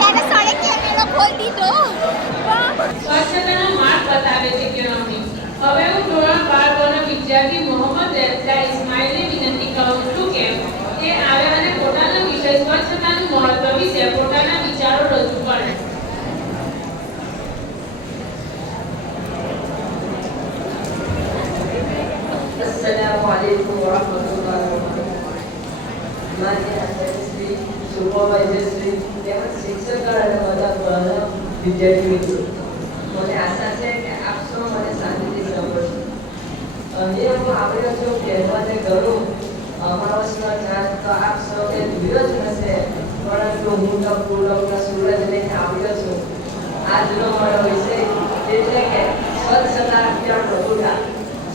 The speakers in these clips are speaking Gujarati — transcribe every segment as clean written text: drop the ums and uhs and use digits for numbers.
લેને સાડે કે મેળો ખોલ દીધો. સ્વચ્છતાનો માર્ગ બતાવે છે કેળવણી. હવે હું ધોરણ 12 ના વિદ્યાર્થી મોહમ્મદ રેઝા ઇસ્માઇલને વિનંતી કરું છું કે તે આવે અને પોતાના વિષય સ્વચ્છતાનું મહત્વ વિશે પોતાના વિચારો રજૂ કરે. Assalamualaikum warahmatullahi wabarakatuh. માન્ય શ્રી સુપરવાઇઝર શ્રી તેમજ શિક્ષક અને બધા વિદ્યાર્થી મિત્રો, મને આશા છે કે આપ સૌ મને શાંતિથી સાંભળશો. અહીં હું આવ્યો છું કહેવાને ઘણું અમાવસનો ચાંદ તો આપ સૌએ જોયો જ હશે, પરંતુ હું તો પૂર્વનો સૂરજ લઈને આવ્યો છું. આજનો મારો વિષય એટલે કે સ્વચ્છતા ત્યાં પ્રભુતા.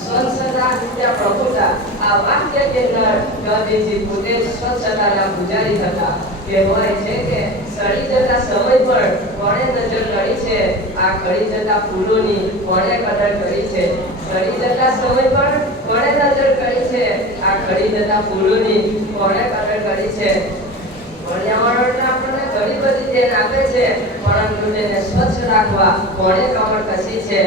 સ્વચ્છતા ત્યાં પ્રભુતા. આ વાક્ય કેનાર ગાંધીજી પોતે સ્વચ્છતાના પૂજારી હતા. કહેવાય છે કે સડી જતા સમય પર કોણે નજર કરી છે, આ કરી જતા ફૂલોની કોણે કદર કરી છે. સડી જતા સમય પર કોણે નજર કરી છે, આ કરી જતા ફૂલોની કોણે કદર કરી છે. પર્યાવરણ આપણને ઘણી બધી દેન આપે છે, પરંતુ તેને સ્વચ્છ રાખવા કોણે કમર કસી છે.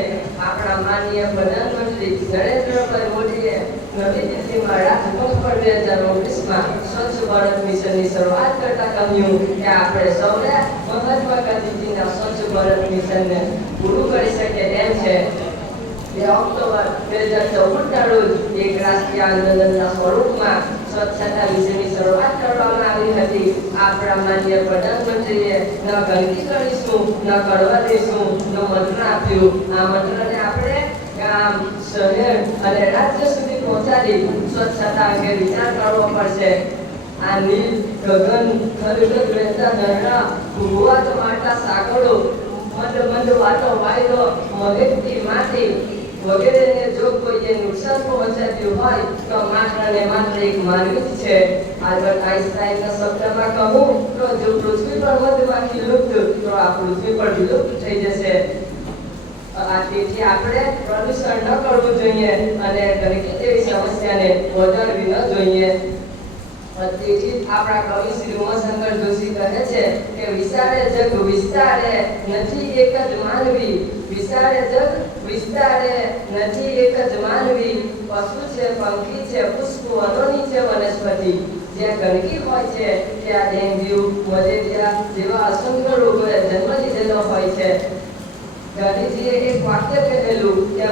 આપણા માનનીય પ્રધાનમંત્રી નરેન્દ્રભાઈ મોદીએ નવી દિલ્હીમાં રાજપથ પર 2019માં સ્વચ્છ ભારત મિશનની શરૂઆત કરતા કહ્યું કે આપણે સૌને મહાત્મા ગાંધીજીના સ્વચ્છ ભારત મિશનને પૂરું કરી શકીએ તેમ છે. 2 ઓક્ટોબર 2014ના રોજ એક રાષ્ટ્રીય આંદોલનના સ્વરૂપમાં સ્વચ્છતા વિશેની શરૂઆત કરવામાં આવી હતી. આપણા માનનીય પ્રધાનમંત્રીએ ન ગંદકી કરીશું, ન કરવા દઈશું નો મંત્ર આપ્યું. આ મંત્રને આપણે ગામ, શહેર અને રાજ્ય સુધી પહોંચાડી સ્વચ્છતા અંગે વિચાર કરવો પડશે. આ નીલ ગગન ખરગત વહેતા ઝરણા, ભૂવાત મારતા સાગરો, મંદ મંદ વાતો વાયરો, મગજથી માટી વગેરેને જો કોઈએ નુકસાન પહોંચાડ્યું હોય તો માત્ર ને માત્ર એક માનવી જ છે. આલ્બર્ટ આઇન્સ્ટાઈનના શબ્દમાં કહું તો જો પૃથ્વી પર મધમાખી લુપ્ત તો આ પૃથ્વી પર વિલુપ્ત થઈ જશે. તેથી આપણે પ્રદૂષણ ન કરવું જોઈએ અને ગંદકી જેવી સમસ્યાને વધારવી ન જોઈએ. તેથી આપણા કવિ શ્રી ઉમાશંકર જોશી કહે છે કે વિચારે જગ વિસ્તારે નથી એક જ માનવી. વિચારે જગ વિસ્તારે નથી એક જ માનવી. પશુ છે, પંખી છે, પુષ્પો, અનોની છે વનસ્પતિ. જ્યાં ગંદકી હોય છે ત્યાં ડેન્ગ્યુ, મલેરિયા જેવા અસંખ્ય રોગોએ જન્મ લીધેલો હોય છે. ગાંધીજીએ એક વાક્ય કહેલું કે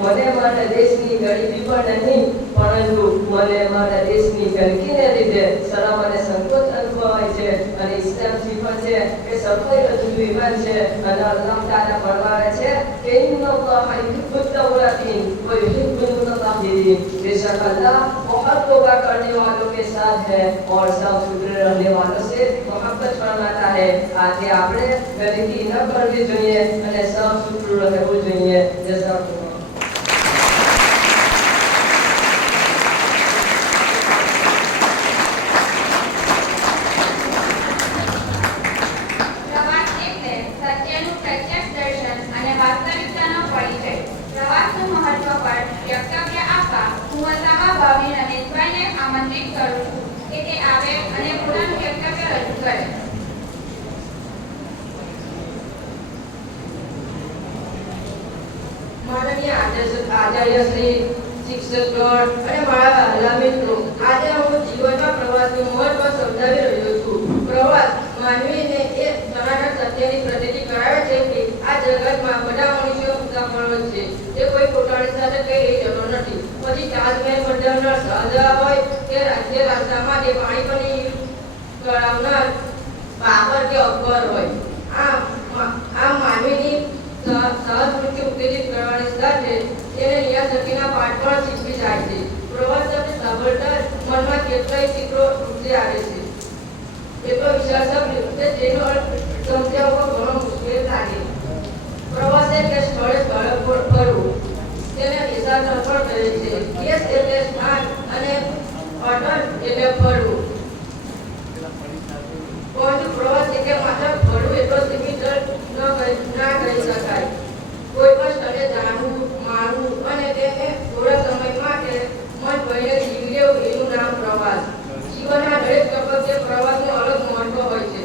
મને મારા દેશની ગરીબી પણ નહીં, પરંતુ મને મારા દેશની ગંદકીને લીધે શરમ અને સંકોચ અનુભવાય છે. અને ઇસ્લામ શીખવે છે કે સફાઈ રજૂ ઈમાન છે અને અલ્લાહ તાલા ફરમાવે છે કે ઇન્નલ્લાહ યુહિબ્બુત તawwabin વ યુહિબ્બુલ મુtatahhirin. बेशक अल्लाह बहुत तौबा करने वालों के साथ है और साफ सुथरे रहने वालों से मोहब्बत फरमाता है. આજે આપણે ગંદકી ન કરવી જોઈએ અને સાફ સુથરું રહેવું જોઈએ. જઝાકુલ્લાહ. માનનીય આચાર્ય શ્રી, શિક્ષકગણ અને મારા વહાલા મિત્રો, આજે હું જીવનમાં પ્રવાસનું મહત્વ સમજાવી રહ્યો છું. પ્રવાસ માનવીને એ સનાતન સત્યની પ્રતીતિ કરાવે છે કે આ જગતમાં બધા મનુષ્યો મુસાફરો છે. તે કોઈ પોતાની સાથે કઈ લઈ જતો નથી. પછી તાજમહેલ બંધાવનાર શાહજહાં હોય કે રાજ્ય રાસ્તામાં જે પાણી પરની કરાવનાર બાબર કે અકબર હોય, આ માનવીની સહજ વૃત્તિ ઉત્તેજિત કરવાની સાથે તેને ન્યાસકીના પાઠ પણ શીખવી જાય છે. પ્રવાસ શબ્દ સાંભળતા મનમાં કેટલાય ચિત્રો ઉતરી આવે છે. એટલો વિશાળ શબ્દ કે તેનો અર્થ સમજાવવો ઘણો મુશ્કેલ લાગે. પ્રવાસ એટલે સ્થળે ફરવું. તેને દેશાંતર પણ કહે છે. દેશ એટલે સ્થાન અને અટલ એટલે ફરવું. પરંતુ પ્રવાસ એટલે માત્ર ફરવું એટલો સીમિત ના કહી શકાય. કોઈ પણ સ્થળે જાણવું, માણવું અને તેને થોડા સમય માટે મન ભરીને જીવી લેવું એનું નામ પ્રવાસ. જીવનના દરેક તબક્કે પ્રવાસનું અલગ મહત્વ હોય છે.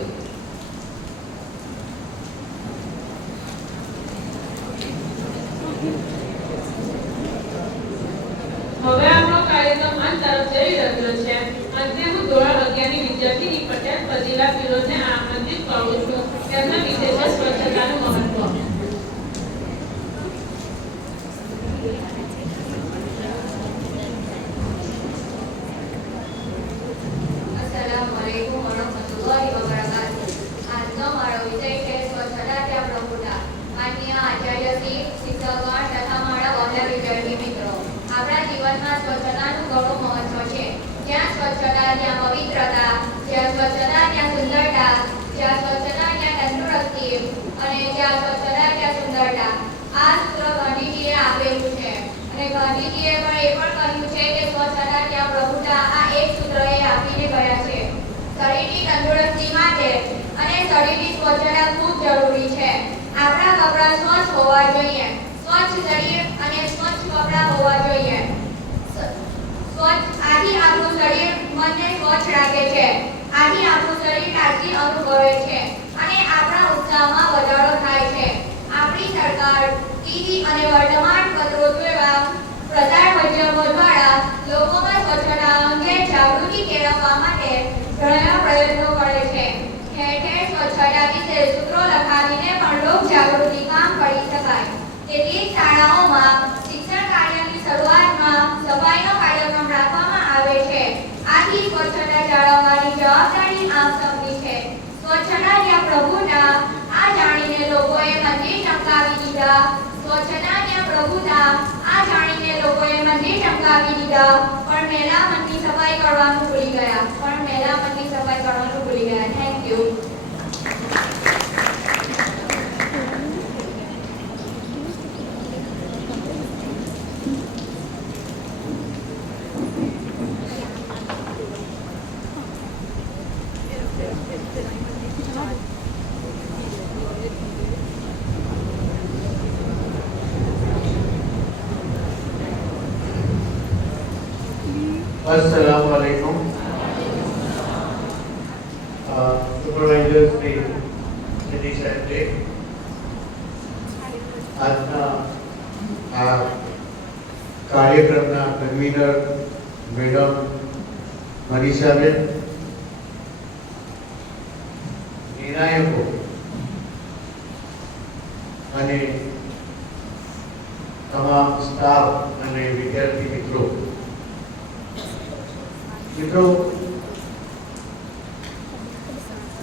શરીરની સ્વચ્છતા ખૂબ જરૂરી છે. આપણા કપડાં સ્વચ્છ હોવા જોઈએ. સ્વચ્છ શરીર અને સ્વચ્છ કપડાં હોવા જોઈએ. આથી આપણું શરીર મનને સ્વચ્છ રાખે છે. આથી આપણું શરીર તાજગી અનુભવે છે અને આપણા ઉત્સાહમાં વધારો થાય છે. આપણી સરકાર, ટીવી અને વર્તમાનપત્રો જેવા પ્રચાર માધ્યમો દ્વારા લોકોમાં સ્વચ્છતા અંગે જાગૃતિ કેળવવા માટે ઘણા પ્રયત્નો કરે છે. ઠેર ઠેર સ્વચ્છતા વિશે સૂત્રો લખાવીને પણ લોક જાગૃતિ કામ કરી શકાય. કેટલીક શાળાઓમાં શિક્ષણ કાર્યની શરૂઆતમાં સફાઈનો કાર્યક્રમ રાખવામાં આવે છે. આથી સ્વચ્છતા જાળવવાની જવાબદારી આપ સૌની છે. સ્વચ્છતા ત્યાં પ્રભુતા, આ જાણીને લોકોએ મંદિર ચમકાવી દીધા. સ્વચ્છતા ત્યાં પ્રભુતા, આ જાણીને લોકોએ મંદિર ચમકાવી દીધા. પણ મેલા મનની સફાઈ કરવાનું ભૂલી ગયા. Thank you. Assalamualaikum. Supervisor Sri Satish Andre. આજના આ કાર્યક્રમના કન્વીનર મેડમ મનીષાબેન, નિર્ણાયકો અને તમામ સ્ટાફ અને વિદ્યાર્થી મિત્રો,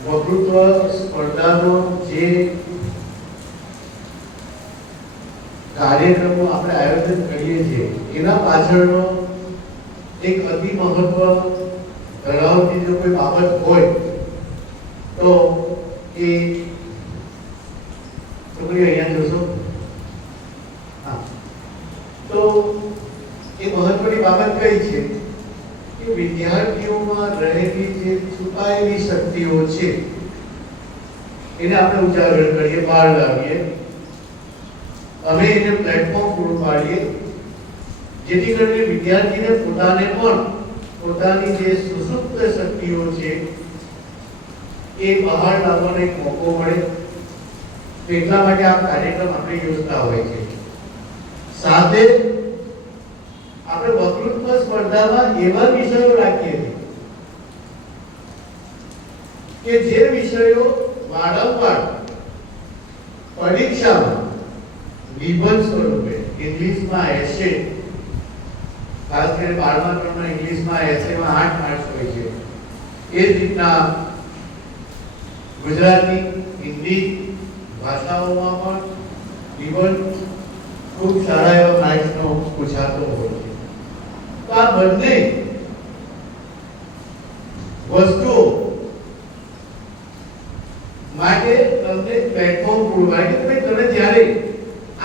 વક્તૃત્વ સ્પર્ધાનો જે કાર્યક્રમો આપણે આયોજન કરીએ છીએ એના પાછળનો એક અતિ મહત્વ ધરાવતી જો કોઈ બાબત હોય તો એ છોકરીઓ અહીંયા જોશો. હા, તો એ મહત્વની બાબત કઈ છે કે વિદ્યાર્થીઓમાં રહેલી જે છુપાયેલી શક્તિઓ છે એને આપણે ઉજાગર કરીએ, બહાર લાવીએ, અમે એને પ્લેટફોર્મ પૂરું પાડીએ જેથી કરીને વિદ્યાર્થીને પોતાને પણ પોતાની જે સુસુપ્ત શક્તિઓ છે એ બહાર લાવવાનો એક મોકો મળે. એટલા માટે આ કાર્યક્રમ આપણે યોજતા હોય છે. સાથે આપણે વક્તૃત્વ સ્પર્ધામાં એવા વિષયો રાખીએ છીએ કે જે વિષયો વારંવાર પરીક્ષામાં નિબંધ સ્વરૂપે ઇંગ્લિશમાં એસે, ખાસ કરીને 12મા ધોરણમાં ઇંગ્લિશમાં એસેમાં 8 માર્ક્સ હોય છે. એ જ રીતના ગુજરાતી, હિન્દી ભાષાઓમાં પણ નિબંધ ખૂબ સારા એવા માર્ક્સનો પૂછાતો હોય છે. તો આ બંને વસ્તુઓ માટે તમને પ્લેટફોર્મ પૂરું પાડે કે તમે જ્યારે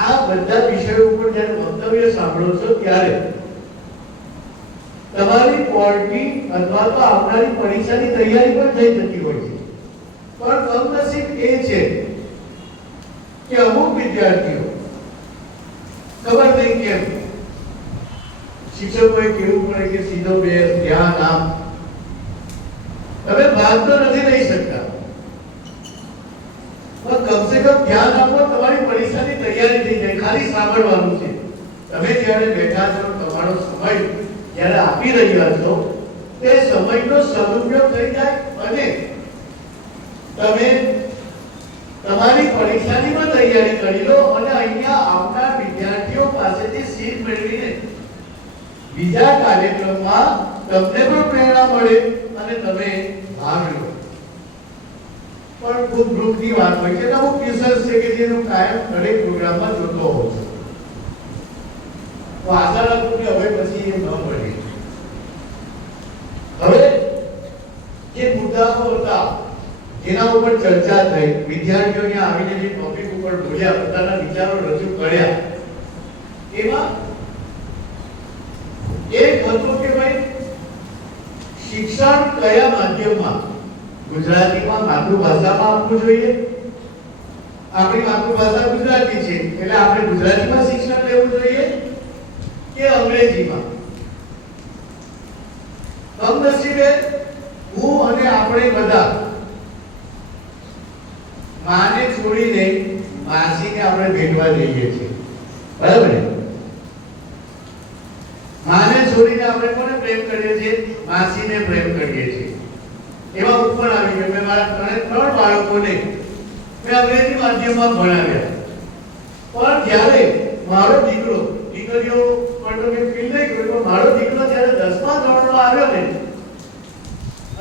આ બધા વિષયો ઉપર જ્યારે વક્તવ્ય સાંભળો છો ત્યારે તમારી પોર્ટની અથવા તો આવનારી પરીક્ષાની તૈયારી પણ થઈ જતી હોય છે. પણ કમનસીબ એ છે કે અમુક વિદ્યાર્થીઓ ખબર નહીં કેમ શિક્ષકોએ કેવું પડે કે સીધો બેસ, ધ્યાન આપ, તમે ભાગ તો નથી લઈ શકતા પણ કમસે કમ ધ્યાન આપો, તમારી પરીક્ષાની તૈયારી થઈ જાય. ખાલી સાંભળવાનું છે. તમે જ્યારે બેઠા છો, તમારો સમય જ્યારે આપી રહ્યા છો તે સમયનો સદુપયોગ થઈ જાય અને તમે તમારી પરીક્ષાની પણ તૈયારી કરી લો અને અહીંયા આવનાર વિદ્યાર્થીઓ પાસેથી શીખ મેળવીને બીજા કાર્યક્રમમાં તમને પણ પ્રેરણા મળે અને તમે ભાગ લો. પણ ખૂબ દુઃખની વાત હોય છે. અમુક કેસીસ છે કે જેનું કાયમ દરેક પ્રોગ્રામમાં જોતો હોઉં છું. તો આશા રાખું કે હવે પછી એ ન બને. હવે જે મુદ્દાઓ હતા જેના ઉપર ચર્ચા થઈ, વિદ્યાર્થીઓ અહીંયા આવીને જે ટોપિક ઉપર બોલ્યા, પોતાના વિચારો રજૂ કર્યા, એમાં એક હતો કે ભાઈ શિક્ષણ કયા માધ્યમમાં ગુજરાતીમાં માતૃભાષામાં આપવું જોઈએ. આપણી માતૃભાષા ગુજરાતી છે એટલે આપણે ગુજરાતીમાં શિક્ષણ લેવું જોઈએ કે અંગ્રેજીમાં? કમનસીબે હું અને આપણે બધા માને છોડીને માસીને આપણે ભેટવા જઈએ છીએ, બરાબર ને? માને છોડીને આપણે કોને પ્રેમ કરીએ છીએ? માસીને પ્રેમ કરીએ છીએ. એવા ઉપર આવી ગયો. મેં મારા ત્રણ બાળકોને મેં અંગ્રેજી માધ્યમમાં ભણાવ્યા, પણ જ્યારે મારો દીકરો, દીકરીઓ પણ તો મેં ફીલ નહીં કર્યું, પણ મારો દીકરો જ્યારે 10મા ધોરણમાં આવ્યો ને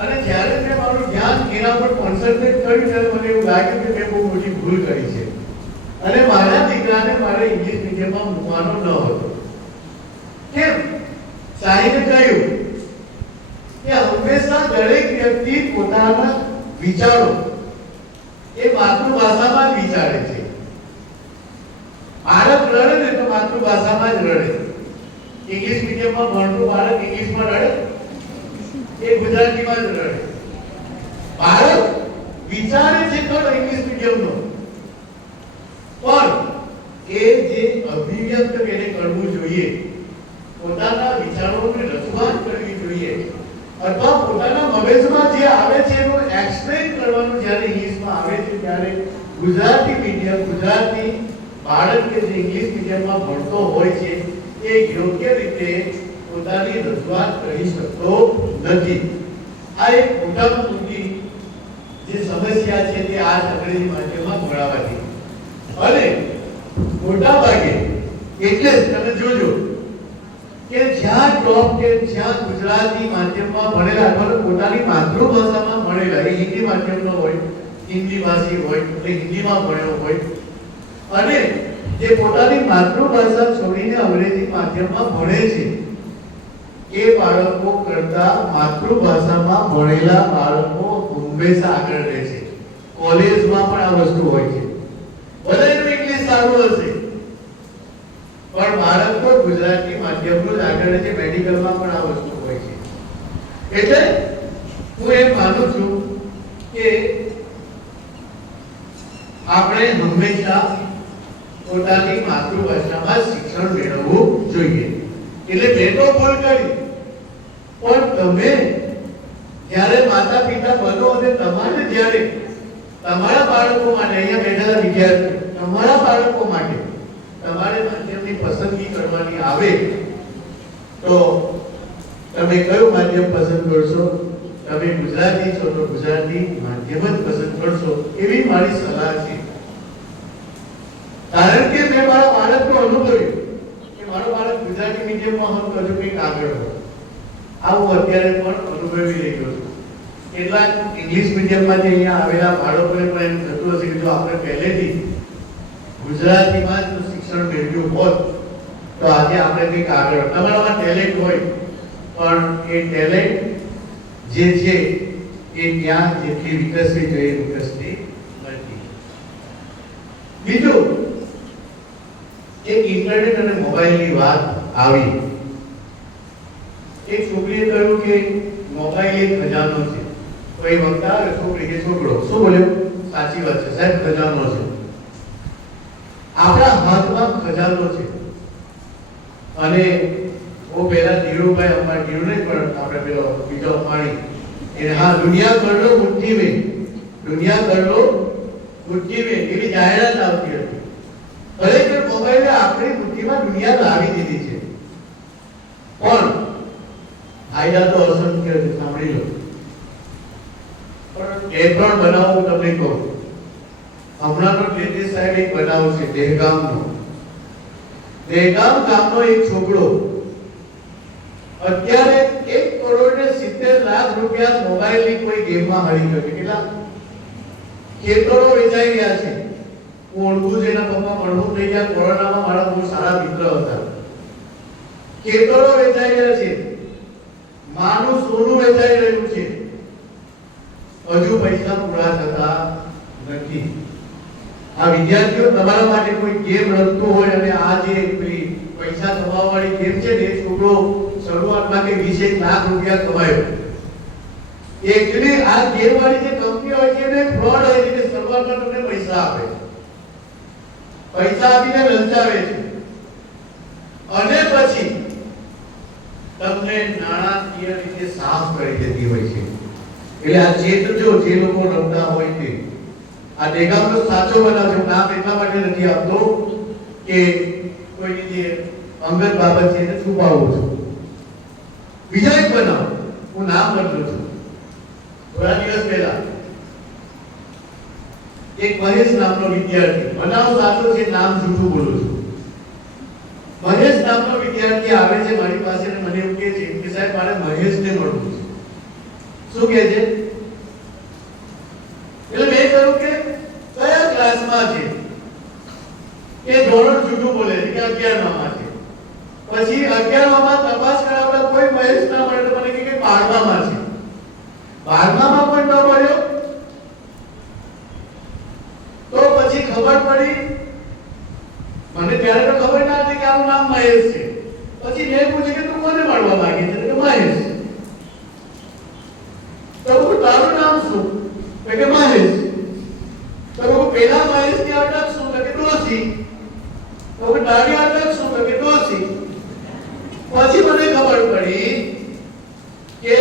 અને જ્યારે મેં મારું ધ્યાન એના પર કોન્સન્ટ્રેટ કર્યું ત્યારે મને એવું લાગ્યું કે મેં બહુ મોટી ભૂલ કરી છે અને મારા દીકરાને મારે ઇંગ્લિશ મીડિયમમાં મૂકવાનો ન હતો. કેમ? સાહેબે કહ્યું કે હંમેશા દરેક વ્યક્તિ પોતાના વિચારો એ માતૃભાષામાં જ વિચારે છે. બાળક રડે ને તો માતૃભાષામાં જ રડે. ઇંગ્લિશ મીડિયમમાં ભણતું બાળક ઇંગ્લિશમાં રડે, એ ગુજરાતીમાં જ રડે. બાળક વિચારે છે ખરો ઇંગ્લિશ મીડિયમનો, પણ એ જે અભિવ્યક્ત એને કરવું જોઈએ, પોતાના વિચારોની રજૂઆત કરવી જોઈએ, અથવા પોતાના મગજમાં જે આવે છે એનું એક્સપ્લેન કરવાનું જ્યારે ઇંગ્લિશમાં આવે છે ત્યારે ગુજરાતી મીડિયમ, ગુજરાતી બાળક કે જે ઇંગ્લિશ મીડિયમમાં ભણતો હોય છે એ યોગ્ય રીતે પોતાની રજૂઆત કરી શકતો નથી. આ એક મોટામાં મોટી જે સમસ્યા છે તે આ અંગ્રેજી માધ્યમમાં ભણાવવાની. અને મોટા ભાગે એટલે જ તમે જોજો કે જ્યાં ટોપ કે જ્યાં ગુજરાતી માધ્યમમાં ભણેલા અથવા પોતાની માતૃભાષામાં ભણેલા, એ હિન્દી માધ્યમનો હોય, હિન્દી ભાષી હોય એટલે હિન્દીમાં ભણ્યો હોય, અને જે પોતાની માતૃભાષા છોડીને અંગ્રેજી માધ્યમમાં ભણે છે એ બાળકો કરતા માતૃભાષામાં ભણેલા બાળકો હંમેશા આગળ રહે છે. કોલેજમાં પણ આ વસ્તુ હોય છે. બધાનું ઇંગ્લિશ સારું હશે પણ બાળક તો ગુજરાતી માધ્યમનું જ આગળ રહે છે. મેડિકલમાં પણ આ વસ્તુ હોય છે. એટલે હું એમ માનું છું કે આપણે હંમેશા પોતાની માતૃભાષામાં શિક્ષણ મેળવવું જોઈએ. એટલે મેં તો ભૂલ કરી, પણ તમે જ્યારે માતા પિતા બનો અને તમારે જ્યારે તમારા બાળકો માટે, અહીંયા બેઠેલા વિદ્યાર્થીઓ, તમારા બાળકો માટે તમારે માધ્યમની પસંદગી કરવાની આવે તો તમે કયું માધ્યમ પસંદ કરશો? તમે ગુજરાતી છો તો ગુજરાતી માધ્યમ જ પસંદ કરશો એવી મારી સલાહ છે. કારણ કે મેં મારા બાળકનો અનુભવ્યું કે મારો બાળક ગુજરાતી મીડિયમમાં હોત તો હજુ કંઈક આગળ હોત. આ હું અત્યારે પણ અનુભવી રહ્યો છું. કેટલાક ઇંગ્લિશ મીડિયમમાંથી અહીંયા આવેલા બાળકોને પણ એમ થતું હશે કે જો આપણે પહેલેથી ગુજરાતીમાં જ શિક્ષણ મેળવ્યું હોત તો આજે આપણે કંઈક આગળ. તમારામાં ટેલેન્ટ હોય પણ એ ટેલેન્ટ જે છે એ ત્યાં જેટલી વિકસવી જોઈએ વિકસતી નથી. બીજું, એક ઇન્ટરનેટ અને મોબાઈલની વાત આવી. એક છોકરીએ કહ્યું કે મોબાઈલ એક ખજાનો છે. કોઈ વક્તા છોકરી કે છોકરો શું બોલ્યો? સાચી વાત છે સાહેબ, ખજાનો છે. આપણા હાથમાં ખજાનો છે. અને वो पहला धीरूभाई अंबानी, धीरू नहीं पर આપણે પેલો બીજો અંબાણી, એને હા દુનિયા કર લો મુઠ્ઠી में, દુનિયા કર લો મુઠ્ઠી में એવી જાહેરાત આવતી હતી. ખરેખર મોબાઈલે આપણી મુઠ્ઠીમાં દુનિયા લાવી દીધી છે. પણ ફાયદા તો અસંખ્ય છે, સાંભળી લો. પણ એ પણ બનાવું તમને કહું. હમણાંનો લેટેસ્ટ સાહેબ એક બનાવ છે દહેગામનો. દહેગામ ગામનો એક છોકરો અત્યારે 1,70,00,000 રૂપિયા મોબાઈલની કોઈ ગેમમાં હારી ગયો. કેટલા ખેતરો વેચાઈ રહ્યા છે. ઓળખું છે, એના પપ્પા મળવું થઈ ગયા. કોરોનામાં મારા બહુ સારા મિત્ર હતા. ખેતરો વેચાઈ રહ્યા છે, માનું સોનું વેચાઈ રહ્યું છે. હજુ પૈસા પૂરા થતા નથી. આ વિદ્યાર્થીઓ, તમારા માટે કોઈ ગેમ રમતો હોય અને આ જે પૈસા કમાવાવાળી ગેમ છે ને, છોકરો શરૂઆતમાં કે 20 લાખ રૂપિયા કમાયો એકચ્યુઅલી આ ગેરવાળી જે કંપની હોય છે એને ફ્રોડ હોય છે કે શરૂઆતમાં તમને પૈસા આપે છે, પૈસા આપીને લંચાવે છે અને પછી તમને નાણાકીય રીતે સાફ કરી દેતી હોય છે. એટલે આ ચેતજો જે લોકો રમતા હોય તે આ દેગામનો સાચો બનાવજો. નામ એટલા માટે નથી આપતો કે કોઈની જે અંગત બાબત છે એને છુપાવું છું. બીજા એક બનાવો, હું નામ બદલું છું. થોડા દિવસ પહેલા એક મહેશ નામનો વિદ્યાર્થી, બનાવ સાચો છે, નામ જૂઠું બોલું છું. મહેશ નામનો વિદ્યાર્થી આવે છે મારી પાસે અને મને એવું કહે છે કે સાહેબ મારે મહેશને મળવું છે. શું કહે છે? એટલે મેં કહ્યું કે કયા ક્લાસમાં છે? એ ધોરણ જૂઠું બોલે છે કે 11માં છે. પછી 11માં તપાસ કરાવતા કોઈ મહેશ ના મળે તો મને કે 12માં છે. 12માં પણ ન મળ્યો તો પછી ખબર પડી, મને ત્યારે તો ખબર ના હતી કે આનું નામ મહેશ છે. પછી મેં પૂછ્યું કે તું કોને મળવા માંગે છે? કે મહેશ. તો તારું નામ શું? કે મહેશ. તો પેલા મહેશ ની અટક શું? કે ડોસી. તો તારી અટક શું? કે ડોસી. પછી મને ખબર પડી કે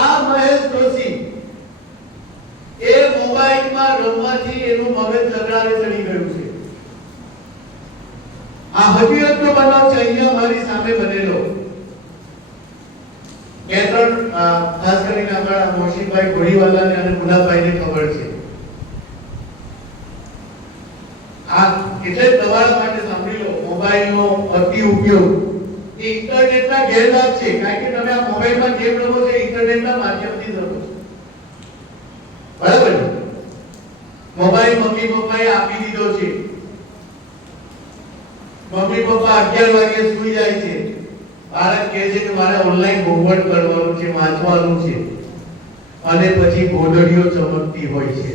આ મહેશ ડોસી એ મોબાઈલમાં રમવાથી એનું મગજ તગડાવે ચડી ગયું છે. આ હકીકતનો બનાવ છે, અહીંયા મારી સામે બનેલો. બે ત્રણ ખાસ કરીને આપણા મોશીભાઈ ઘોડીવાલાને અને મુનાભાઈને ખબર છે. આ એટલે દબાણ માટે સાંભળી લો, મોબાઈલનો અતિ ઉપયોગ એ ઇન્ટરનેટના ગેરલાભ છે. કારણ કે તમે આ મોબાઈલમાં ગેમ રમો છો ઇન્ટરનેટના માધ્યમથી રમો છો, બરાબર? મોબાઈલ મમ્મી પપ્પાએ આપી દીધો છે. મમ્મી પપ્પા 11 વાગે સૂઈ જાય છે. બાળક કહે છે કે મારે ઓનલાઈન હોમવર્ક કરવાનું છે, વાંચવાનું છે, અને પછી ગોદડીઓ ચમકતી હોય છે.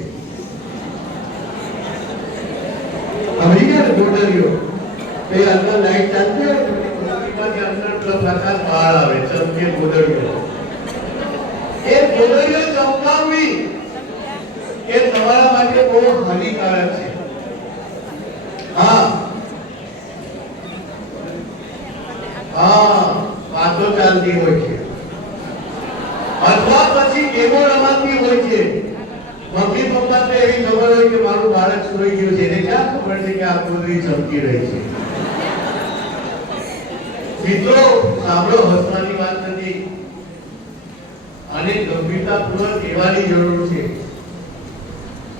સમજી ગયા ને? ગોદડીઓ એ અંદર લાઈટ ચાલતી હોય ને, ગોદડીમાંથી અંદર પ્રકાશ બહાર આવે, ચમકે ગોદડીઓ. એ ગોદડીઓ ચમકાવવી એ તમારા માટે બહુ હાનિકારક છે. હા વાતો ચાલતી હોય છે, અથવા પછી ગેમો રમાતી હોય છે. મમ્મી પપ્પા તો એવી ખબર હોય કે મારું બાળક સૂઈ ગયું છે, એને ક્યાં ખબર છે કે આ ગોદડી ચમકી રહી છે? મિત્રો સાંભળો, હસવાની વાત નથી, અને ગંભીરતાપૂર્વક કહેવાની જરૂર છે.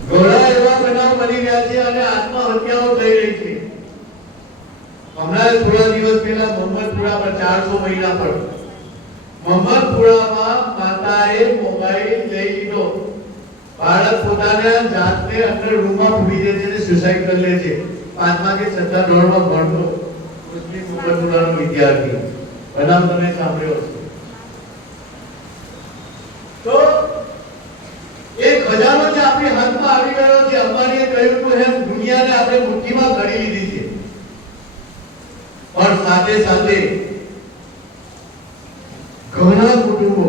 ઘણા એવા બનાવ બની રહ્યા છે અને આત્મહત્યાઓ થઈ રહી છે. હમણાં થોડા દિવસ પહેલા મોહમ્મદપુરા પર 400 મહિના પર મોહમ્મદપુરામાં માતાએ મોબાઈલ લઈ લીધો. બાળક પોતાને જાતને અંદર રૂમમાં પૂરી દે છે અને સુસાઇડ કરી લે છે. 5મા કે 6મા ધોરણમાં ભણતો મુસ્લિમ મોહમ્મદપુરાનો વિદ્યાર્થી. બનાવ તમે સાંભળ્યો હશે. તો એક ખજાનો જે આપણી હાથમાં આવી ગયો છે. અંબાણીએ કહ્યું હતું એમ દુનિયાને આપણે મુઠ્ઠીમાં કરી લીધી છે, પણ સાથે સાથે ઘણા કુટુંબો,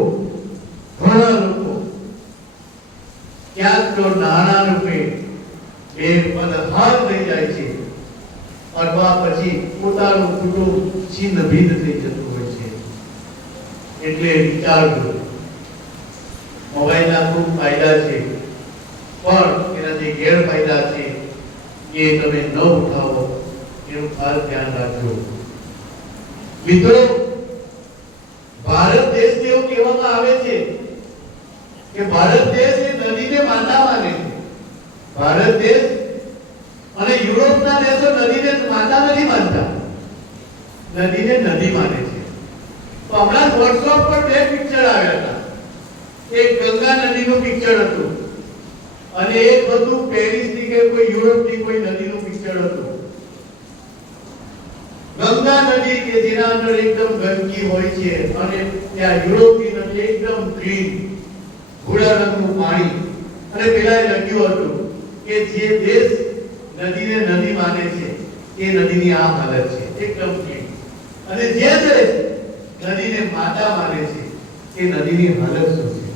ઘણા લોકો ક્યાંક તો નાણાં રૂપે બેપનાહ થઈ જાય છે, અથવા પછી પોતાનું કુટુંબ છિન્ન ભિન્ન થઈ જતું હોય છે. એટલે વિચારજો, મોબાઈલના ખૂબ ફાયદા છે, પણ એના જે ગેરફાયદા છે એ તમે ન ઉઠાવો એનું ખાસ ધ્યાન રાખજો. મિત્રો, ભારત દેશને એવું કહેવામાં આવે છે કે ભારત દેશ એ નદીને માતા માને છે. ભારત દેશ અને યુરોપના દેશો નદીને માતા નથી માનતા, નદીને નદી માને છે. તો હમણાં વોટ્સએપ પર 2 પિક્ચર આવ્યા હતા. એક ગંગા નદીનું પિક્ચર હતું અને એક હતું પેરિસની કે કોઈ યુરોપની કોઈ નદીનું પિક્ચર હતું. ગંગા નદી કે જેના અંદર એકદમ ગંદકી હોય છે અને ત્યાં યુરોપની નદી એકદમ ક્લીન, ભૂરા રંગનું પાણી. અને પેલા લખ્યું હતું કે જે દેશ નદીને નદી માને છે એ નદીની આ હાલત છે, એકદમ ક્લીન. અને જે દેશ નદીને માતા માને છે એ નદીની હાલત શું છે?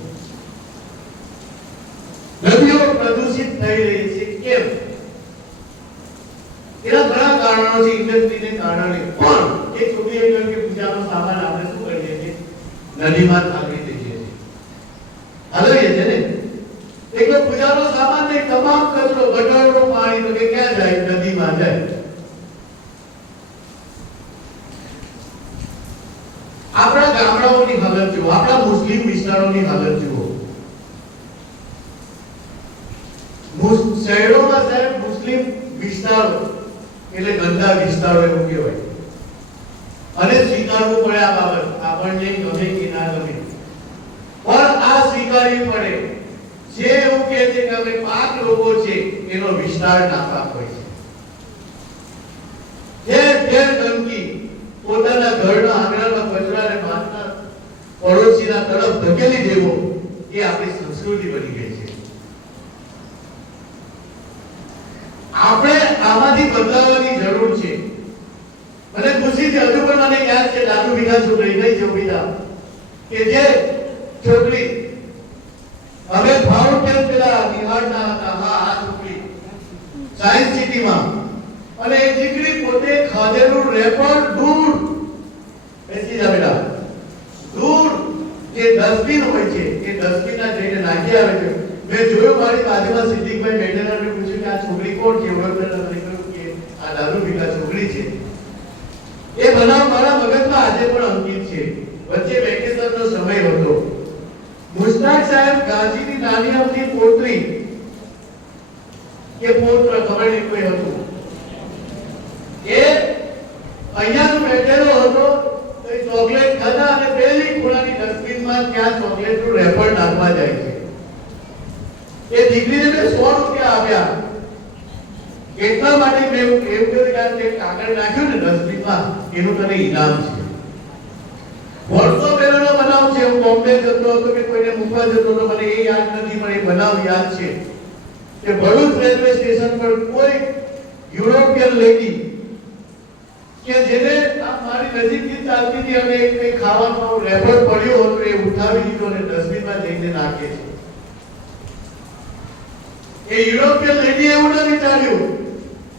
પ્રદૂષિત થઈ રહી છે. કેમ? એના ઘણા કારણો છે, ઇન્ડસ્ટ્રીને કારણે. પણ એક છોકરીએ કહ્યું કે પૂજાનો સામાન આપણે શું કરીએ છીએ? નદીમાં ઠાલવી દઈએ છીએ. હલવીએ છે ને? એટલે પૂજાનો સામાન ને તમામ કચરો, ગટરનું પાણી તો કે ક્યાં જાય? નદીમાં જાય. આપણા ગામડાઓની હાલત જુઓ, આપણા મુસ્લિમ વિસ્તારોની હાલત જુઓ. શહેરોમાં સાહેબ મુસ્લિમ વિસ્તારો એટલે ગંદા વિસ્તારો એવું કહેવાય. અને સ્વીકારવું પડે આ બાબત, આપણને ગમે કે ના ગમે, પણ આ સ્વીકારવી પડે. જે એવું કહે છે કે અમે 5 લોકો છે એનો વિસ્તાર નાપાક હોય છે. ઠેર ગંદકી, પોતાના ઘરના આંગણામાં કચરાને માથના પડોશીના તરફ ધકેલી દેવો એ આપણી સંસ્કૃતિ બની ગઈ છે. આપણે આમાંથી બદલાવાની જરૂર છે. મને ખુશી છે, હજુ પણ મને યાદ છે લાલુ વિકા છોકરી નહીં જોબીતા કે જે છોકરી હવે ફાઉન્ટેન પેલા નિહાળના હતા. હા, આ છોકરી સાયન્સ સિટીમાં, અને એ દીકરી પોતે ખાધેલું રેપર દૂધ, બેસી જા બેટા, દૂધ જે ડસ્ટબિન હોય છે એ ડસ્ટબિનમાં જઈને નાખી આવે છે. મેં જોયું, મારી બાજુમાં સિદ્દીકભાઈ બેઠેલા, મેં પૂછ્યું કે આ છોકરી કોણ છે? ઓળખતા મને કહ્યું કે આ લાલુ વિકા છોકરી છે. એ બનાવ મારા મગજમાં આજે પણ અંકિત છે. વચ્ચે વેકેશનનો સમય હતો. મુસ્તાક સાહેબ ગાંધીની નાની અમથી પોતરી કે પુત્ર ખબર નહીં કોઈ હતું, એ અહીંયા બેઠેલો હતો. ચોકલેટ ખાધા અને પહેલી ખોળાની ડસ્ટબિનમાં ત્યાં ચોકલેટનું રેપર નાખવા જાય છે. એ દીકરીને મેં 100 રૂપિયા આપ્યા. એટલા માટે મેં એવું કહ્યું કે જે કાગળ નાખ્યું ને ડસ્ટબિનમાં એનું તને ઇનામ છે. વર્ષો પહેલાનો બનાવ છે. હું બોમ્બે જતો હતો કે કોઈને મૂકવા જતો હતો, મને એ યાદ નથી પણ એ બનાવ યાદ છે કે ભરૂચ રેલવે સ્ટેશન પર કોઈ યુરોપિયન લેડી કે જેને આ મારી નજીકથી ચાલતી હતી અને કંઈ ખાવાનો રેપર પડ્યો હતો એ ઉઠાવી લીધો અને ડસ્ટબિનમાં જઈને નાખે છે. એ યુરોપિયન લેડી એવું ન વિચાર્યું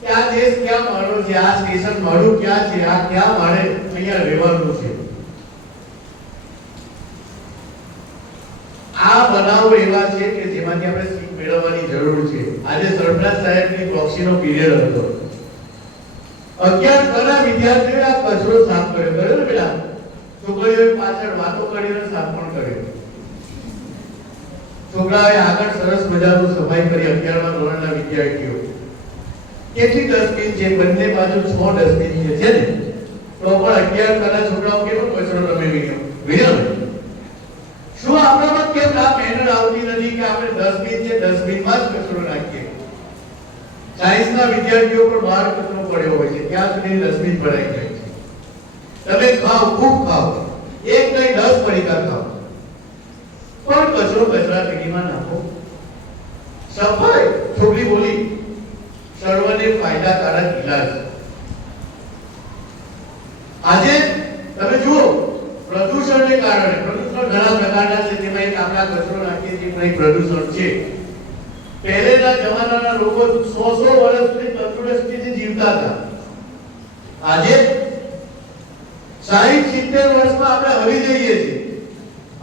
કે આ દેશ ક્યાં માળો છે, આ સ્ટેશન માળું ક્યાં છે, આ ક્યાં માળે અહીંયા રહેવાનું છે. આ બનાવો એવા છે કે જેમાંથી આપણે શીખ મેળવવાની જરૂર છે. આજે સરફરાજ સાહેબની પ્રોક્સીનો પીરિયડ હતો. 11 કલા વિદ્યાર્થીઓએ આ કચરો સાફ કર્યો ને બેટા. છોકરીઓએ પાછળ વાતો કરીને સાફ પણ કર્યો. છોકરાઓએ આગળ સરસ મજાનું સફાઈ કરી. 11મા ધોરણના વિદ્યાર્થીઓ. કેટલી ડસ્ટબિન છે? બંને બાજુ 6 ડસ્ટબિન છે ને? તો પણ 11 કલા છોકરાઓ કેવો કચરો તમે વિણ્યો? શું આપણામાં કેમ આ મેનર આવતી નથી કે આપણે ડસ્ટબિન છે ડસ્ટબિનમાં જ કચરો નાખીએ? સાયન્સના વિદ્યાર્થીઓ પર બહાર કચરો પડ્યો હોય છે, ત્યાં સુધી ડસ્ટબિન ભરાઈ જાય છે. તમે ખાઓ, ખૂબ ખાઓ, એક નહીં 10 પડીકા ખાઓ, પણ કચરો કચરાપેટીમાં નાખો. સફાઈ, છોકરી બોલી, સર્વને ફાયદાકારક ઇલાજ. આજે તમે જુઓ, પ્રદૂષણને કારણે, પ્રદૂષણ ઘણા પ્રકારના છે, તેમાં એક આપણા કચરો નાખીએ છીએ પણ એક પ્રદૂષણ છે. પહેલેના જમાનાના લોકો 100 વર્ષ સુધી તંદુરસ્તીથી જીવતા હતા. આજે 60-70 વર્ષમાં આપણે હલી જઈએ છીએ.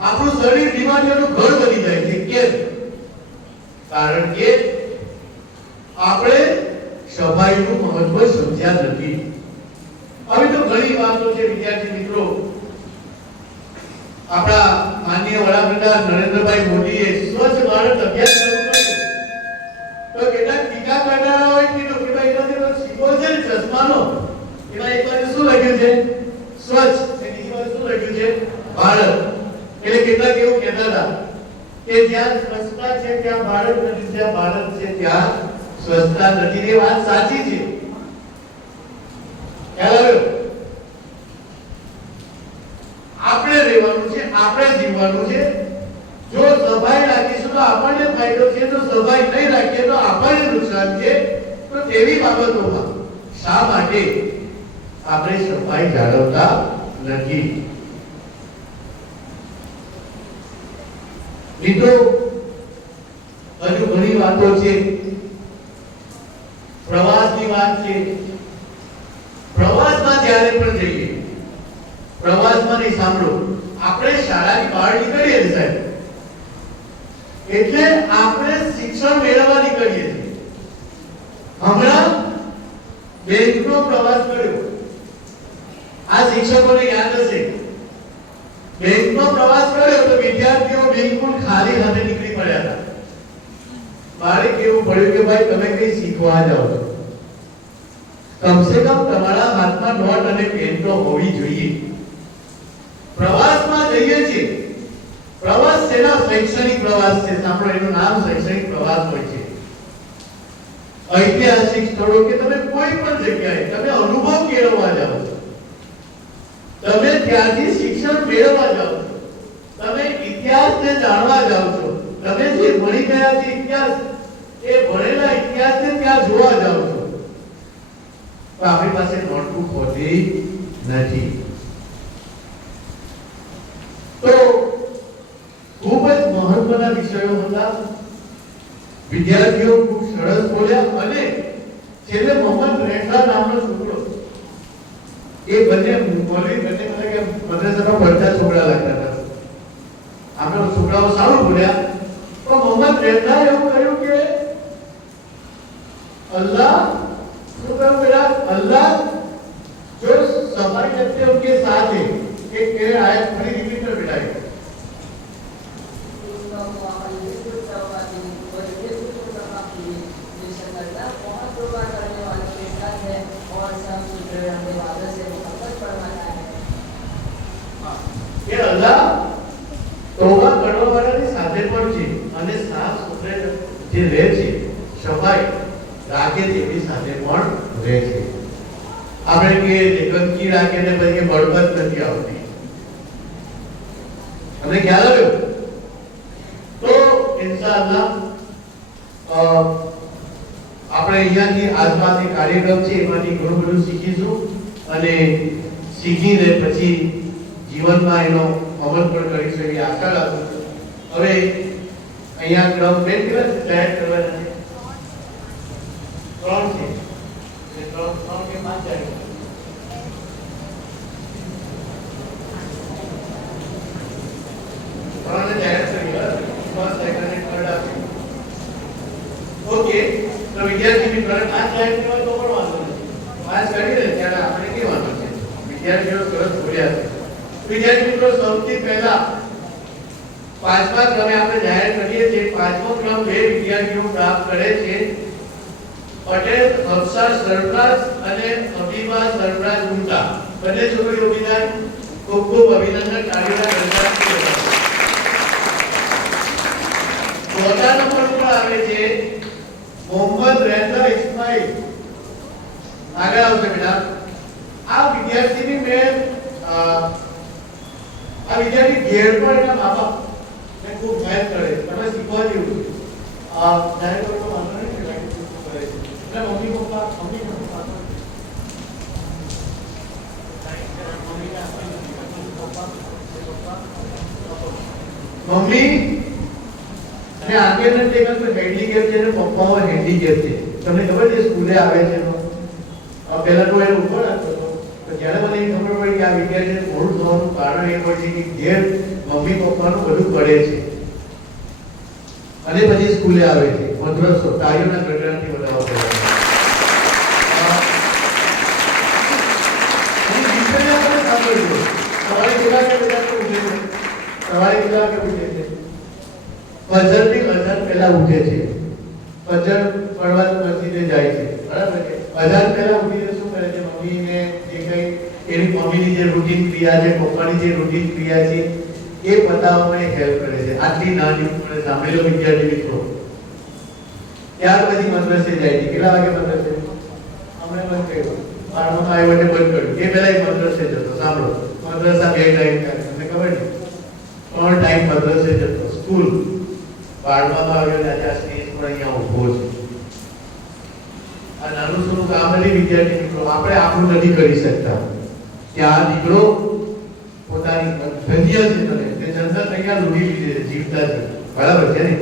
આપણું શરીર બીમારીઓનું ઘર બની જાય છે. કેમ? કારણ કે આપણે સફાઈનું મહત્વ સમજ્યા નથી. હવે તો ઘણી વાતો છે વિદ્યાર્થી મિત્રો. આપણા માનનીય વડાપ્રધાન નરેન્દ્રભાઈ મોદીએ સ્વચ્છ ભારત અભિયાન શરૂ કર્યું. તો કેટલાક ટીકા કરનારાઓએ કીધું કે ભાઈ એનો સિમ્બોલ છે ને ચશ્માનો, એમાં એક બાજુ શું લખ્યું છે? સ્વચ્છ, અને બીજી બાજુ શું લખ્યું છે? ભારત. એટલે કેટલાક એવું કહેતા હતા કે જ્યાં સ્વચ્છતા છે ત્યાં ભારત નથી, જ્યાં ભારત છે ત્યાં સ્વચ્છતા નથી. એ વાત સાચી છે. ખ્યાલ આવ્યો? આપણે રહેવાનું છે, આપણે જીવવાનું છે. જો સફાઈ રાખીશું તો આપણને ફાયદો છે, જો સફાઈ નહીં રાખીએ તો આપણને નુકસાન છે. તો તેવી બાબતોમાં શા માટે આપણે સફાઈ જાળવતા નથી? મિત્રો, હજુ ઘણી વાત વાતો છે, પ્રવાસની વાત છે. પ્રવાસમાં જ્યારે પણ જઈએ, પ્રવાસમાં નહીં સાંભળો, આપણે શાળાની બહાર નીકળીએ ને સાહેબ, એટલે આપણે શિક્ષણ મેળવવા નીકળીએ છીએ. હમણાં બેંકનો પ્રવાસ કર્યો, આ શિક્ષકોને યાદ હશે. બેંકનો પ્રવાસ કર્યો તો વિદ્યાર્થીઓ બિલકુલ ખાલી હાથે નીકળી પડ્યા હતા. મારે કેવું પડ્યું કે ભાઈ તમે કઈ શીખવા જાઓ છો, કમસે કમ તમારા હાથમાં નોટ અને પેન તો હોવી જોઈએ. પ્રવાસમાં જઈએ છીએ, પ્રવાસ સેના શૈક્ષણિક પ્રવાસ છે, સાંભળો, એનું નામ શૈક્ષણિક પ્રવાસ હોય છે. ઐતિહાસિક સ્થળો કે તમે કોઈ પણ જગ્યાએ તમે અનુભવ કેળવવા જાઓ છો, તમે ત્યાંથી શિક્ષણ મેળવવા જાઓ છો, તમે ઇતિહાસને જાણવા જાઓ છો, તમે જે ભણી ગયા છે ઇતિહાસ, એ ભણેલા ઇતિહાસને ત્યાં જોવા જાઓ છો. તો આપણી પાસે નોટબુક હોતી નથી. તો ખૂબ જ મહત્વના વિષયો હતા. વિદ્યાર્થીઓ ખૂબ સરસ બોલ્યા અને છેલ્લે મોહમ્મદ રેઠા નામનો છોકરો, એ બંને મૌલવી બંને મને કે મદ્રસામાં ભણતા છોકરા લાગતા હતા. આપણે છોકરાઓ સારું બોલ્યા, પણ મોહમ્મદ રેઠા એવું કહ્યું કે अल्लाह શું કહ્યું બેટા, अल्लाह जो सफाई करते हैं उनके साथ है. एक कह आयत फरी रिपीट कर बेटा. ये अल्लाह तौबा કરવા વાળાની સાથે પણ છે અને સાફ સુથરે જે રહે છે, સફાઈ રાખે છે એની સાથે પણ રહે છે. આપણે કે ગંદકી રાખે ને પછી બળબત નથી આવતી. તમને ખ્યાલ આવ્યો? તો ઇન્શાઅલ્લાહ આપણે અહીંયાથી આજના જે કાર્યક્રમ છે એમાંથી ઘણું બધું શીખીશું અને શીખીને પછી જીવનમાં એનો અમલ પણ કરીશું એવી આશા રાખું છું. હવે અહીંયા ક્રમ બે દિવસ જાહેર કરવાના છે. ત્રણ છે, ત્રણ કે પાંચ જાહેર. ત્રણને જાહેર કરી ફર્સ્ટ, સેકન્ડ અને થર્ડ આપી. ઓકે, તો વિદ્યાર્થી મિત્રો પાંચ જાહેર કરવા તો પણ વાંધો નથી. પાંચ કરી દે ત્યારે આપણે કે વાંધો છે. વિદ્યાર્થીઓ સરસ બોલ્યા છે. વિદ્યાર્થી મિત્રો સૌથી પહેલા પાંચમા ક્રમે આપણે જાહેર કરીએ છીએ. પાંચમો ક્રમ બે વિદ્યાર્થીઓ પ્રાપ્ત કરે છે. પટેલ હફસા સરફરાજ અને અભિમા સરફરાજ ગુંટા, બંને છોકરીઓ વિદાય. ખૂબ ખૂબ અભિનંદન. તાળીના ગણતરી. ચોથા નંબર પર આવે છે મોહમ્મદ રેઝા ઇસ્માઇલ. આગળ આવશે બેટા. આ વિદ્યાર્થીની મેં આ વિદ્યાર્થી ઘેર પર એના મા બાપ ને ખૂબ હેલ્પ કરે છે. તમે શીખવા જેવું છે. જાહેર કરવાનો વાંધો નહીં, કરે છે. મમ્મી પપ્પા મમ્મી અને આગળના જે કંઈ હેન્ડીકેપ છે ને પપ્પાઓ હેન્ડીકેપ છે. તમને ખબર છે સ્કૂલે આવે છે તો પહેલા તો એને ઉપર આપતો હતો, તો જ્યારે મને ખબર પડી કે આ વિદ્યાર્થીને મોડું થવાનું કારણ એ હોય છે કે ઘેર મમ્મી પપ્પાનું બધું પડે છે અને પછી સ્કૂલે આવે છે. મદ્રસો તાળીઓના ગણગણાટથી વધારવા પડે. સવારે કેટલા કે બધા ઉઠે છે? સવારે કેટલા કે ઉઠે છે? ફજરની અઝાન પહેલા ઉઠે છે. ફજર પડવા મસ્જિદે જાય છે, બરાબર છે. અઝાન પહેલા ઉઠીને શું કરે છે? મમ્મીને જે કઈ એની મમ્મીની જે રૂટીન ક્રિયા છે, પપ્પાની જે રૂટીન ક્રિયા છે એ પતાવવામાં હેલ્પ કરે છે. આટલી નાની ઉંમરે સાંભળેલો વિદ્યાર્થી મિત્રો. ત્યાર પછી મદ્રસે જાય છે. કેટલા વાગે મદ્રસે? અમે બંધ કર્યું. બારમામાં આવ્યો એટલે બંધ કર્યું. એ પહેલા મદ્રસે જતો. સાંભળો, મદ્રસા બે ટાઈમ થાય, તમને ખબર છે? 3 ટાઈમ મદ્રસે જતો. સ્કૂલ બારમામાં આવ્યો ને આજે આ સ્ટેજ પર અહીંયા ઊભો છે. આ નાનું સુનું કામ નથી વિદ્યાર્થી મિત્રો. આપણે આપણું નથી કરી શકતા. ત્યાં દીકરો પોતાની ધન્ય છે, તે જન્નત અહીંયા લૂંટી લીધી છે જીવતા છે, બરાબર છે ને?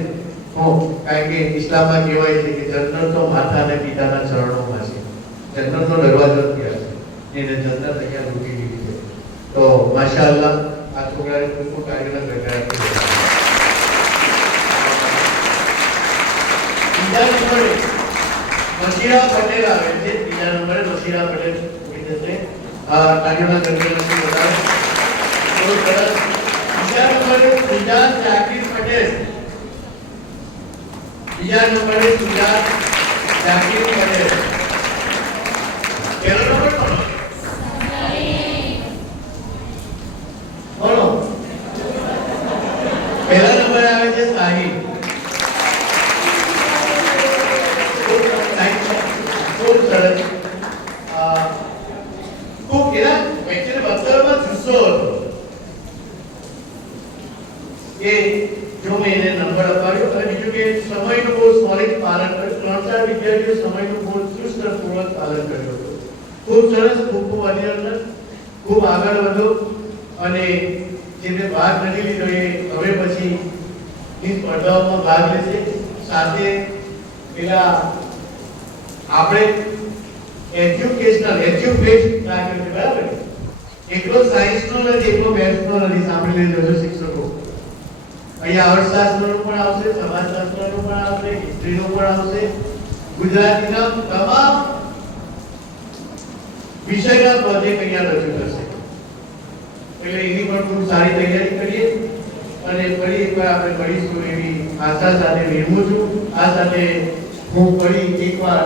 કારણ કે ઇસ્લામમાં કહેવાય છે કે જન્નત તો માતા અને પિતાના ચરણોમાં છે, જન્નતનો દરવાજો ત્યાં છે, એને જન્નત અહીંયા રૂકી દીધી છે. તો માશાઅલ્લાહ આ છોકરાએ ખૂબ કાર્યના પ્રકાર બીજા નંબરે મસીરા પટેલ આવે છે. બીજા નંબરે મસીરા પટેલ વિદ્યાર્થી કાર્યના પ્રકાર બતાવે. બીજા નંબરે સુજાત જાકીર પટેલ. બીજા નંબરે સુજાત જાકીર પટેલ. પહેલો નંબર કોનો? બોલો. પહેલા નંબરે આવે છે સાહિલ. ખૂબ સરસ. ખૂબ એના એકચ્યુઅલી વક્તવ્યમાં જુસ્સો હતો કે જો મેં એને નંબર અપાવ્યો. અને બીજું કે સમયનું બહુ સોલિડ પાલન કર્યું. 3-4 વિદ્યાર્થીઓ સમયનું બહુ ચુસ્તપૂર્વક પાલન કર્યું હતું. ખૂબ સરસ. ખૂબ ખૂબ અભિનંદન. ખૂબ આગળ વધો. અને જેને ભાગ નથી લીધો એ હવે પછી સ્પર્ધાઓમાં ભાગ લેશે. સાથે પેલા આપણે એજ્યુકેટ રાખે છે, બરાબર? એકલો સાયન્સનો નથી, એકલો મેથ્સનો નથી. સાંભળી લેજો શિક્ષકો. અહીંયા અર્થશાસ્ત્રનું પણ આવશે, સમાજશાસ્ત્રનું પણ આવશે, હિસ્ટ્રીનું પણ આવશે, ગુજરાતીના તમામ વિષયના પ્રોજેક્ટ અહીંયા રજૂ કરશે. એટલે એની પણ ખૂબ સારી તૈયારી કરીએ. અને ફરી એકવાર આપણે મળીશું એવી આશા સાથે વિરમું છું. આ સાથે હું ફરી એકવાર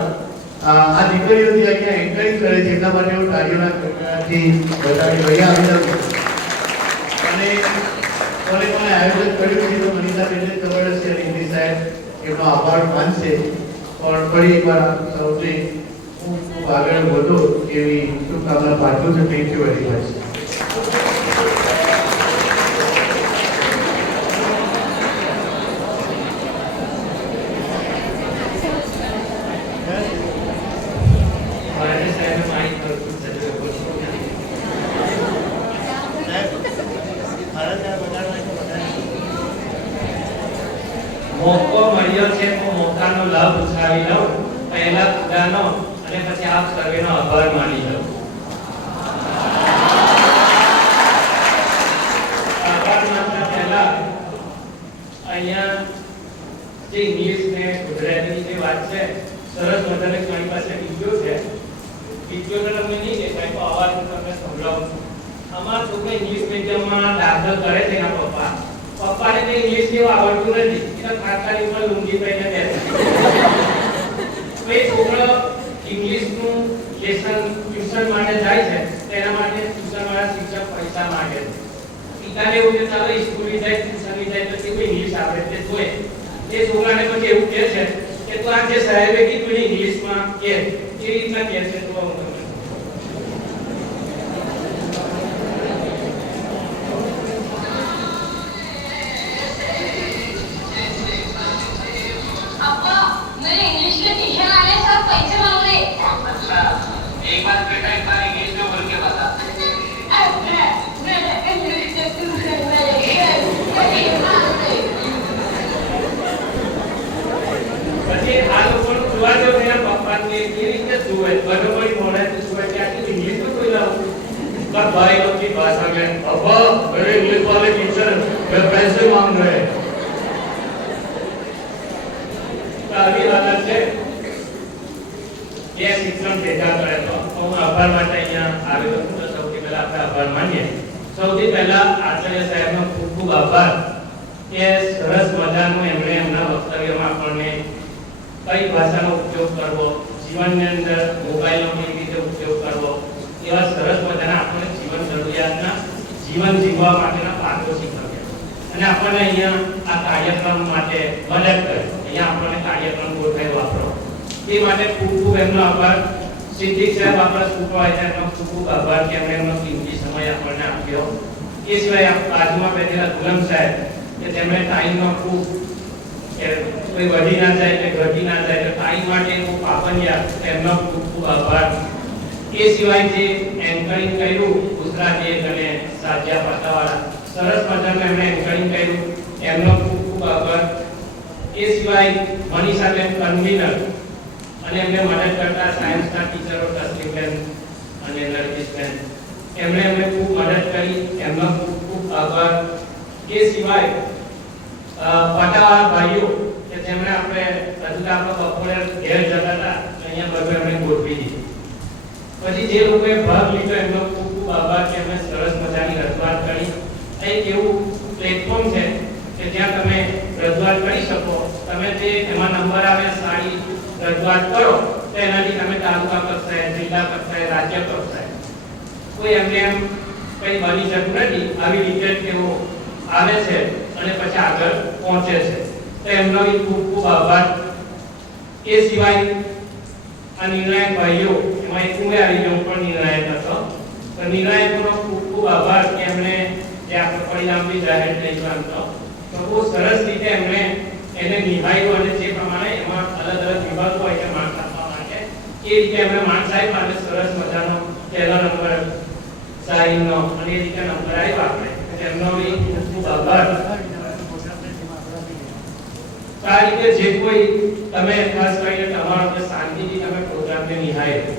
આ દીકરીઓ જે અહીંયા એન્કરેજ કરે છે એટલા માટે હું તાળીઓના ગણગણાટથી બધાને વહી અભિનંદન. અને કોને આયોજન કર્યું છે તો મનીષાબેનને ખબર હશે અને ઇંગ્લિશ સાહેબ એમનો આભાર માનશે. પણ ફરી એકવાર સૌને હું ખૂબ આગળ વધો એવી શુભકામના પાઠવું છું. Thank you very much. મોકો મળ્યો છે તો મોકાનો લાભ ઉઠાવી લઉં. પહેલા ખુદાનો અને પછી આપ સર્વેનો આભાર માની લઉં. આભાર માનતા પહેલા અહીંયા જે ઇંગ્લિશ ને ગુજરાતીની જે વાત છે, સરસ મજાની મારી પાસે વિડીયો છે. વિડીયો તો તમને નહીં દેખાય તો અવાજ હું તમને સંભળાવું છું. અમારા છોકરા ઇંગ્લિશ મીડિયમમાં દાખલ કરે છે એના પપ્પાને તો ઇંગ્લિશ જેવું આવડતું નથી. એટલે ખાતાની ઉપર લુંગી પહેરીને બેસે. તો એ છોકરો ઇંગ્લિશનું લેસન ટ્યુશન માટે જાય છે. તેના માટે ટ્યુશન વાળા શિક્ષક પૈસા માંગે છે. પિતાને એવું કે ચાલો સ્કૂલની જાય ટ્યુશનની જાય તો કોઈ ઇંગ્લિશ આવડે તે જોઈએ. એ છોકરાને પછી એવું કહે છે કે તું આ જે સાહેબે કીધું ઇંગ્લિશમાં કે એ રીતના કહે છે. તો एक बात बेटा एक बार इंग्लिश में बोल के बता. પછી આ લોકોનું જોવા જો તેના પપ્પાને એ રીતે જુએ બરોબર મોડે તો જુએ કે આટલી ઇંગ્લિશ में कोई लाओ. पर भाई लोग की भाषा में अब्बा मेरे इंग्लिश वाले टीचर पैसे मांग रहे हैं. આવી હાલત છે. એ શિક્ષણ ભેગા કરે તો હું આભાર માટે અહીંયા આવેલો છું. તો સૌથી પહેલા આપણે આભાર માનીએ. સૌથી પહેલા આચાર્ય સાહેબનો ખૂબ ખૂબ આભાર કે સરસ મજાનું એમણે એમના વક્તવ્યમાં આપણને કઈ ભાષાનો ઉપયોગ કરવો, જીવનની અંદર મોબાઈલનો કેવી રીતે ઉપયોગ કરવો, એવા સરસ મજાના આપણને જીવન જરૂરિયાતના જીવન જીવવા માટેના પાઠો શીખવ્યા. અને આપણને અહીંયા આ કાર્યક્રમ માટે મદદ કરે. અહીંયા આપણને કાર્યક્રમ ગોઠવ્યો આપણો. તે માટે ખૂબ ખૂબ એમનો આભાર. સિદ્દીક સાહેબ આપણા સુપરવાઇઝરનો ખૂબ ખૂબ આભાર કે એમણે એમનો કિંમતી સમય આપણને આપ્યો. એ સિવાય બાજુમાં બેઠેલા ગુલામ સાહેબ કે તેમણે ટાઈમમાં ખૂબ કે કોઈ વધી ના જાય કે ઘટી ના જાય તો ટાઈમ માટે ખૂબ પાબંદ્યા એમનો ખૂબ ખૂબ આભાર. એ સિવાય જે એન્કરિંગ કર્યું ગુજરાતી અને સાજ્યા પાટાવાળા સરસ મજાનું એમણે એન્કરિંગ કર્યું એમનો ખૂબ ખૂબ આભાર. એ એ સિવાય મનીષાબેન કન્વીનર અને એમને મદદ કરતા સાયન્સના ટીચરો તસ્લીમબેન અને નરગીસબેન, એમણે અમને ખૂબ મદદ કરી, એમનો ખૂબ ખૂબ આભાર. એ સિવાય પટાવાળા ભાઈઓ કે જેમણે આપણે હજુ તો આપણે બપોરે ઘેર જતા હતા, અહીંયા બધું એમણે ગોઠવી દીધું. પછી જે લોકોએ ભાગ લીધો એમનો ખૂબ ખૂબ આભાર કે એમણે સરસ મજાની રજૂઆત કરી. એક એવું પ્લેટફોર્મ છે કે જ્યાં તમે રજૂઆત કરી શકો. તમે જે એમાં નંબર આવે સારી રજૂઆત કરો તો એનાથી તમે તાલુકા કક્ષાએ, જિલ્લા કક્ષાએ, રાજ્ય કક્ષાએ કોઈ એમને એમ કંઈ બની જતું નથી. આવી રીતે તેઓ આવે છે અને પછી આગળ પહોંચે છે. તો એમનો ખૂબ ખૂબ આભાર. એ સિવાય આ નિર્ણાયક ભાઈઓ, એમાં એક ઉમેરી ગયો પણ નિર્ણાયક હતો, તો નિર્ણાયકોનો ખૂબ ખૂબ આભાર કે એમણે જે આપણે પરિણામ બી જાહેર થઈ ગયું તો બહુ સરસ રીતે એમણે એને નિભાવ્યું અને જે પ્રમાણે એમાં અલગ અલગ વિભાગો હોય છે માર્ક્સ આપવા માટે, એ રીતે એમણે માર્ક્સ આપ્યા અને સરસ મજાનો પહેલો નંબર સાઈનનો અને એ રીતે નંબર આવ્યો આપણે. એમનો બી ખૂબ ખૂબ આભાર. આ રીતે જે કોઈ તમે ખાસ કરીને તમારો જે શાંતિથી તમે પ્રોગ્રામને નિહાળ્યો,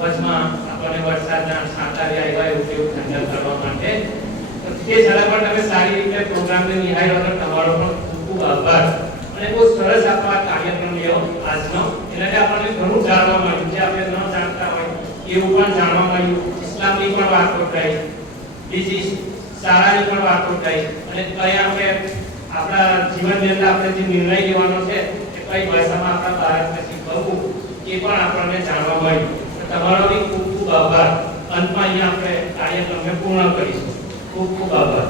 વચમાં આપણને વરસાદના છાંટા આવ્યા એવું ઠંડક કરવા માટે, તે છતાં પણ તમે સારી રીતે પ્રોગ્રામને નિહાળ્યો અને તમારો પણ ખૂબ ખૂબ આભાર. અને બહુ સરસ આપણો આ કાર્યક્રમ રહ્યો આજનો. એનાથી આપણને ઘણું જાણવા મળ્યું, જે આપણે ન જાણતા હોય એવું પણ જાણવા મળ્યું. ઇસ્લામની પણ વાતો થઈ, બીજી શાળાની પણ વાતો થઈ, અને કઈ આપણે આપણા જીવનની અંદર આપણે જે નિર્ણય લેવાનો છે એ કઈ ભાષામાં આપણા બાળકને શીખવવું એ પણ આપણને જાણવા મળ્યું. તમારો બી ખૂબ ખૂબ આભાર. અંતમાં અહીંયા આપણે કાર્યક્રમને પૂર્ણ કરીશું. ખૂબ ખૂબ આભાર.